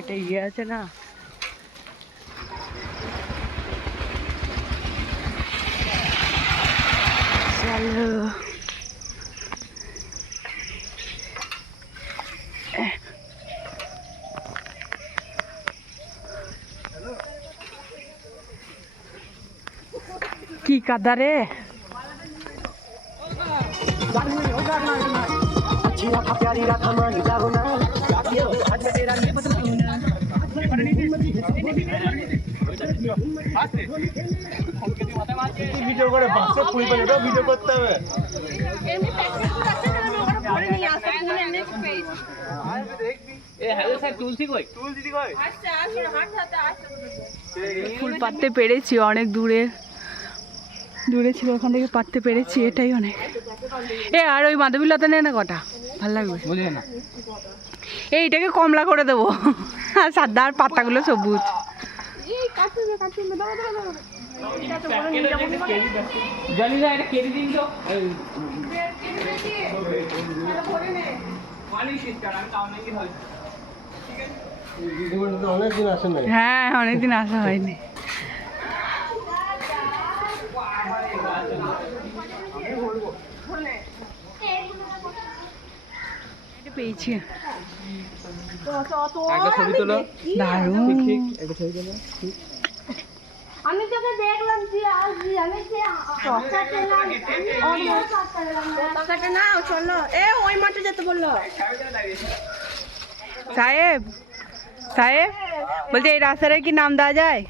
এটা ইয়ে আছে না, চলো কি কাদা রে। ভিডিও করে বাসে পুরি করে ভিডিও করতে হবে। ফুল পাততে পেরেছি, অনেক দূরে দূরে ছিল, ওখান থেকে পাততে পেরেছি, এটাই অনেক। আর ওই মাধবীলতা নেই না কটা, ভালো লাগবে না। এইটাকে কমলা করে দেবো, আর সাদা আর পাতাগুলো সবুজ। হ্যাঁ, অনেকদিন আসা হয়নি। পেয়েছি আমি তোকে দেখলাম যে আমি না চলো ওই মাঠে যেতে বললো। সাহেব সাহেব বলছে এই রাস্তাটা কি নাম দেওয়া যায়?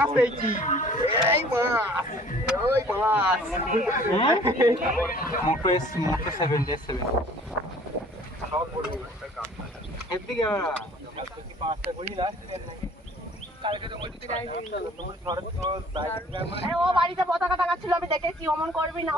মাছ পেয়েছি, এই মাছ, ওই মাছ মোটো 77 সব পড়বে হেভি ক্যামেরা পাঁচটা করি না ও বাড়িতে পতাকা টাঙাচ্ছিল, আমি দেখেছি, অমন করবি না।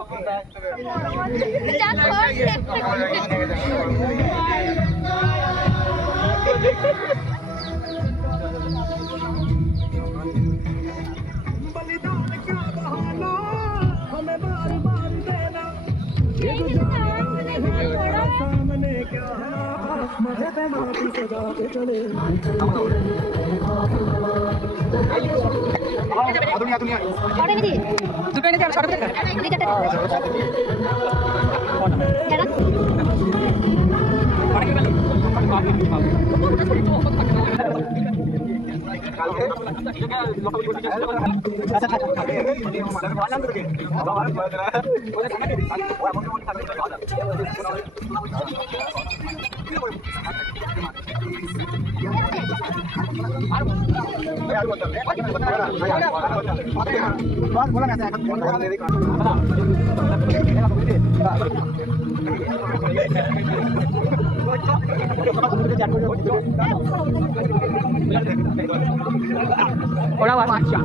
দুটো এনেছি আমি, সরকার ওরা বাচ্চা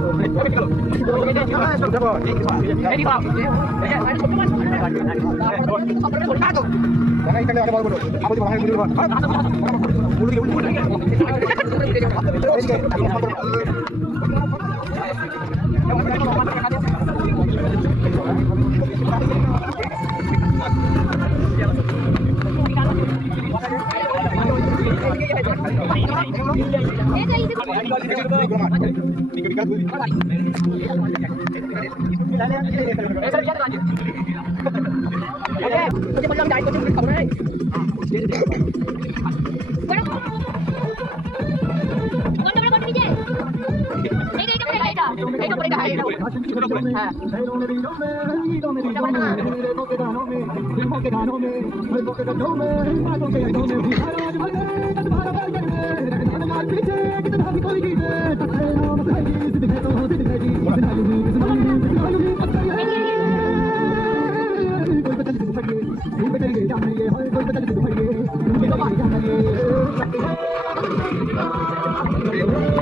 Thank you.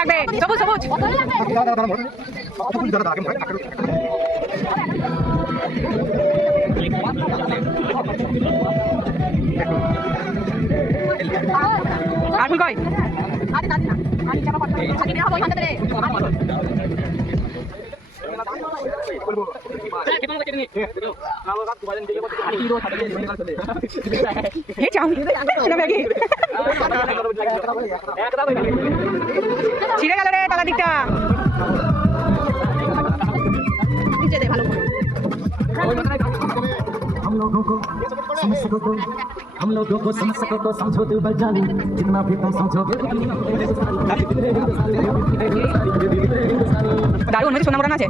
লাগবে সবুজ সবুজ আর ফুল কই ছিঁড়ে গেল রে তালা দিকটা हम लोगों को समझ सको तो समझो दिल बजानी जितना भी तुम समझोगे দারুণ হয়েছে সোনা মোড়ানো আছে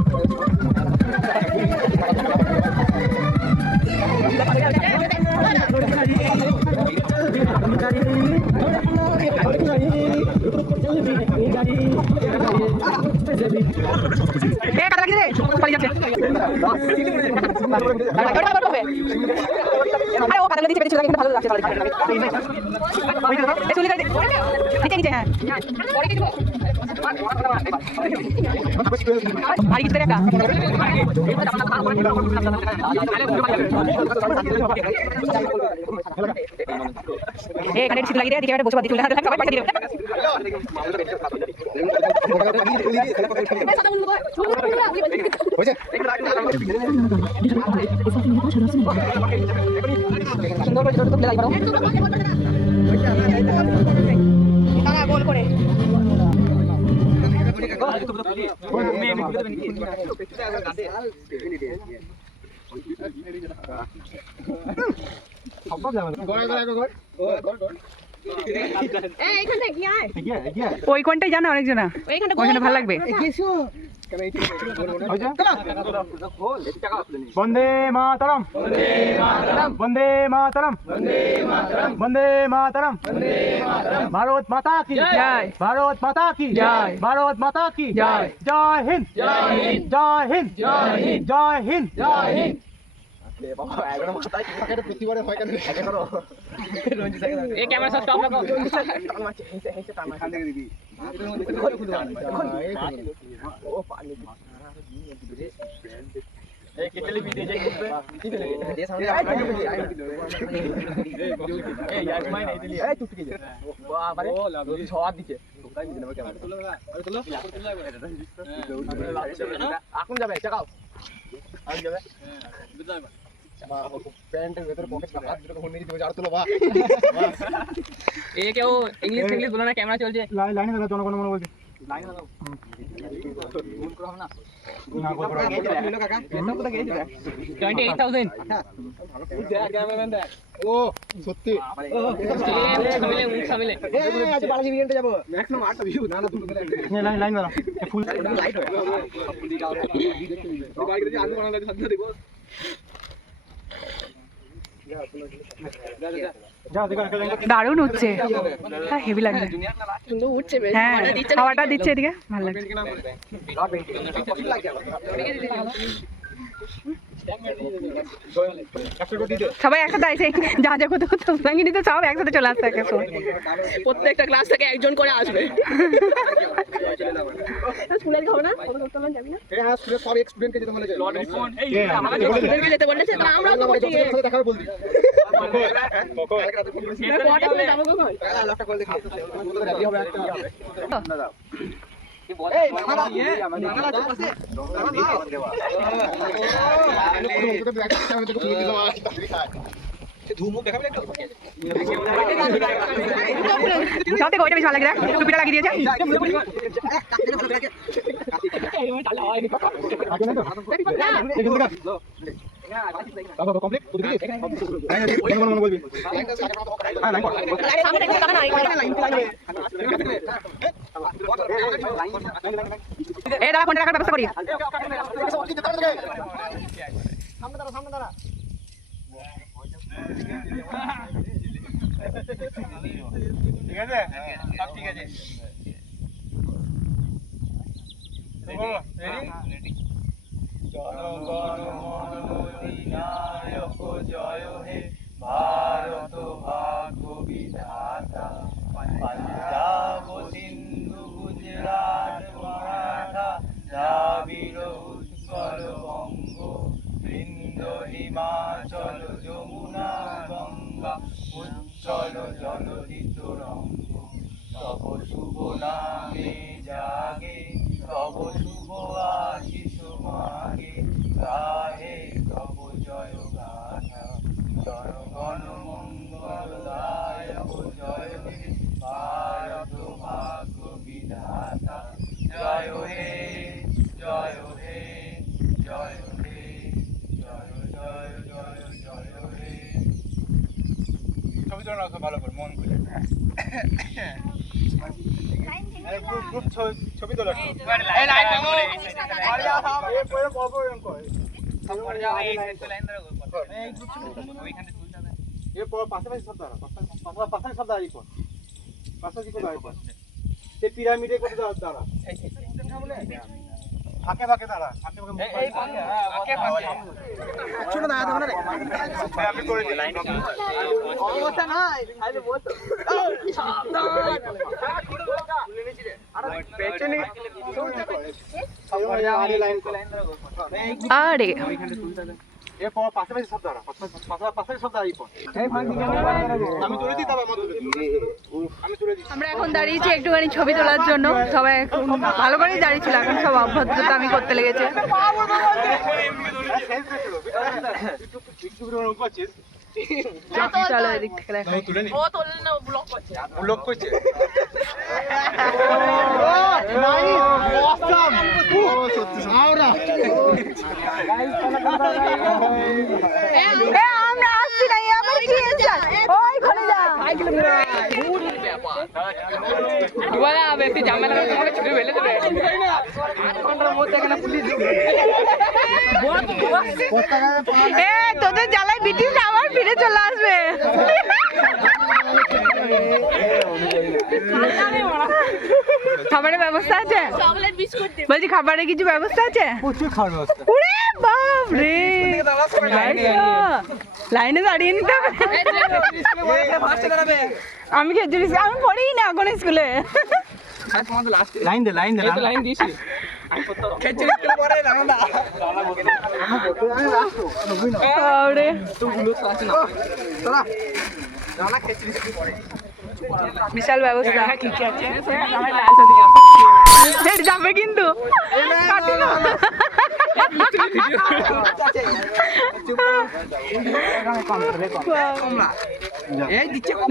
কাটা লাগছে রে পালিয়ে যাচ্ছে আরে ও কাটা দিচ্ছে পেছনে চলে কিন্তু ভালো লাগছে এই চলে যাচ্ছে নিচে নিচে হ্যাঁ আর কিছু দেখা এখানে শীত লাগিয়ে দিকে একটা বসে বাদি তুলে সবাই পয়সা দিয়ে সুন্দর করে তুলে লাগবে গোল করে ওই কোনটাই জানা অনেকজনা ওইখানে ভালো লাগবে বন্দে মাতরম বন্দে মাতরম বন্দে মাতরম ভারত মাতা কি জয় ভারত মাতা কি জয় ভারত মাতা কি জয় জয় হিন্দ জয় হিন্দ জয় হিন্দ জয় হিন্দ জয় হিন্দ এখন যাবে চাকাও যাবে প্যান্টের ভেতরে পকেট হাত দুটো ফোন নিয়ে দিতে আর তোলো বা এ কেউ ইংলিশ বলো না ক্যামেরা চলছে লাইনে দাও জনগণ মনে বলছে লাইনে দাও ফোন করো না না গোল করা নিলো কাকা এসব কোথা গিয়েছিল 28000 ক্যামেরাম্যান দেখ ও সত্যি সামলে মুখ সামলে আজ বালাজি ভিডিওতে যাব ম্যাক্সিমাম 8টা ভিউ না না তুমি লাইন লাইন দাও ফুল লাইট হয় বাড়ি গিয়ে আলু বানালে সাথে দেখো দারুণ উঠছে হেভি লাগবে হ্যাঁ খাওয়াটা দিচ্ছে এদিকে ভালো লাগছে সবাই একসাথে আইসে যা যা কোথাও কোথাও সঙ্গে নিতে সব একসাথে চলে আসছে একটা সময় প্রত্যেকটা ক্লাস থেকে একজন করে আসবে স্কুলের খাবো না যাবি না হ্যাঁ স্কুলে সব স্টুডেন্টকে যেতে বলেছে আমাদের যেতে বলেছে তো আমরাও তো বলছি দেখা হবে বলবি কোয়ার্টার করে যাবো কখন লকটা করে দেখি রেডি হবে একটা এই বাংলা আছে সব থেকে ওইটা বেশি ভালো লাগে টুপিটা লাগিয়ে দিয়েছে বাবা কমপ্লিট বলবি হ্যাঁ লাইন কর এই দাঁড়া, ফোনটা রাখার ব্যবস্থা করি। সামনে দাঁড়া ঠিক আছে, সব ঠিক আছে। জয় হে ভারত ভাগ্য বিধাতা, পাঞ্জাব সিন্ধু গুজরাট মারাঠা দ্রাবিড় উৎকল বঙ্গ বৃন্দ হিমাচল যমুনা গঙ্গা উচ্ছল জলধি তরঙ্গ, তব শুভ নামে জাগে তব শুভ আশিস মাগে, গাহে তব জয় গাথা জনগণ মঙ্গল দায়ক, জয় হে ভারত ভাগ্য বিধাতা, জয় হে জয় হে জয় হে জয় জয় জয় জয় হে। ছবি তোলা ভালো করে মন করে গ্রুপ ছবি তোলা পাশাপাশি সব দাঁড়া, পাশাপাশি সব দাঁড়াই পর, পাশাপাশি দাঁড়াই পর, সে পিরামিডে করে দাঁড়া, ফাঁকে ফাঁকে দাঁড়া, ফাঁকে ফাঁকে ছোট দাঁড়া দেবো না রে, আমি করে দিই অবস্থা নাই খাইলে বল আরে এরপর পাশাপাশি সব দাঁড়া, পাশাপাশি সব দাঁড়াই পর, আমি তুলে দিই তারপর আমি তুলে দিই। আমরা এখন দাঁড়িয়েছি একটুখানি ছবি তোলার জন্য, সবাই এখন ভালো করেই দাঁড়িয়েছিল, এখন সব অভদ্রতা আমি করতে লেগেছে। চলো এদিক থেকে দেখো। ও তোলে না, ব্লক করছে। ব্লক করছে আমরা আসছি না, আবার কি ওইখানে যা বেশি ঝামেলা তোমাকে ছুটে ফেলে দেবে। তোদের জ্বালায় ব্রিটিশ আবার ফিরে চলে আসবে। খাবারের ব্যবস্থা আছে? চকলেট বিস্কুট দে। বলছি খাবারের কিছু ব্যবস্থা আছে? প্রচুর খাওয়ার ব্যবস্থা। ওরে বাপ রে, লাইনে দাঁড়িয়ে নিতে হবে। আমি খেজুরি আমি পড়ি না এখন স্কুলে। লাইন দে লাইন দে লাইন দিয়েছি খেজুরি স্কুলে পড়ে না না বাবরে বিশাল ব্যবস্থা। যাবে কিন্তু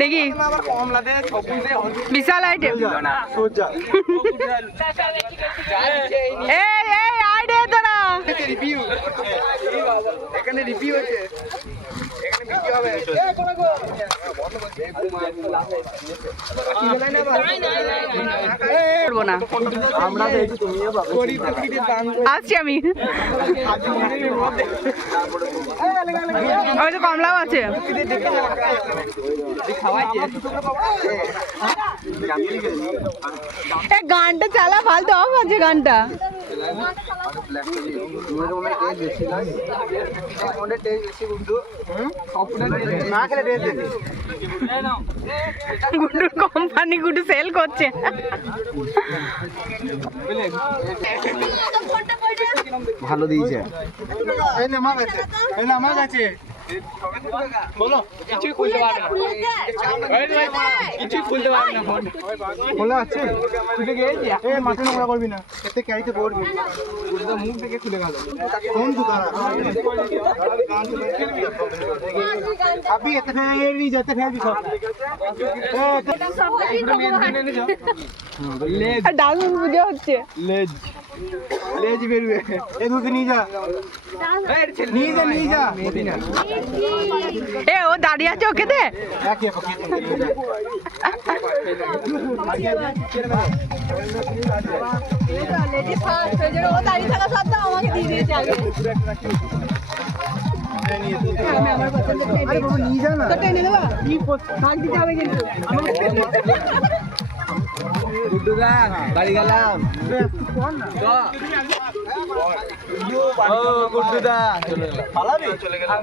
দেখি বিশাল আইটেম। এই এই আইডে তোরা এখানে রিভিউ আছে, এখানে ভিডিও হবে। করবো না, আসছি আমি। ওই তো কমলাও আছে। গানটা চালা ফালতু অফ আছে গানটা। গুড্ডুর কোম্পানি গুড্ডু সেল করছে। ভালো দিয়েছে, আমার কাছে বলো কিছুই খুলতে পারবে না, কিছুই খুলতে পারবে না। ফোন খোলা আছে, খুলে গিয়েছি। এই মাথা নোংরা করবি না, এতে ক্যারিতে পড়বি, মুখ থেকে খুলে গেল। ফোন তো দাঁড়া আবি এতে ফেলবি, যেতে ফেলবি সব। ডাউন বুঝে হচ্ছে লেজ লেজ বেরবে, এ দুটো নিয়ে যা, নিয়ে যা নিয়ে যা। এ ও দাঁড়িয়ে আছে, ওকে দে। রাখি লেডি ফার্স্ট ওই জন্য ও দাঁড়িয়ে থাকা সত্ত্বেও আমাকে দিয়ে দিয়েছে আগে আমি আমার পছন্দের আরে বাবা নিয়ে যা না তো টেনে দেবো ভাগ দিতে হবে কিন্তু গুড্ডুদা বাড়ি গেলাম ও গুড্ডুদা পালাবি চলে গেলাম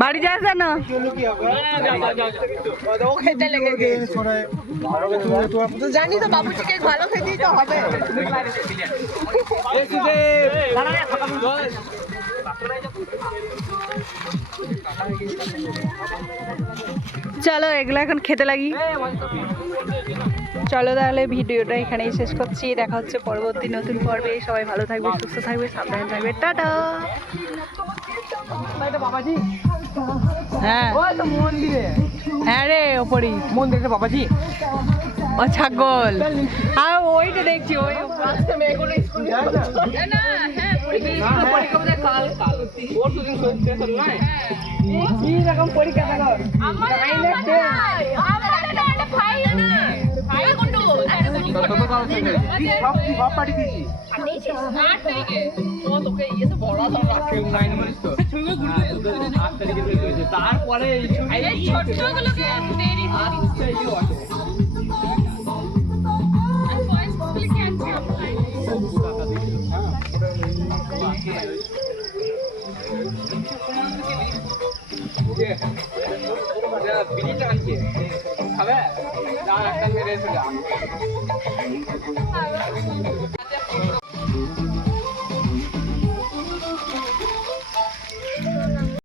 বাড়ি যাস না ও খেতে লেগে জানি তো বাবুচিকে ভালো খেতেই তো হবে চলো এগুলো এখন খেতে লাগি চলো তাহলে ভিডিওটা এখানেই শেষ করছি দেখা হচ্ছে পরবর্তী নতুন পর্বে সবাই ভালো থাকবে সুস্থ থাকবে সাবধানে থাকবে টাটা হ্যাঁ হ্যাঁ রে ওপরই মন্দিরে বাবাজি ও ছাগল আর ওইটা দেখছি ওই রকম পরীক্ষা দেখো সব পার্টি দিয়েছি তারপরে বিড়িটা আনছে খাবে একটা মেরে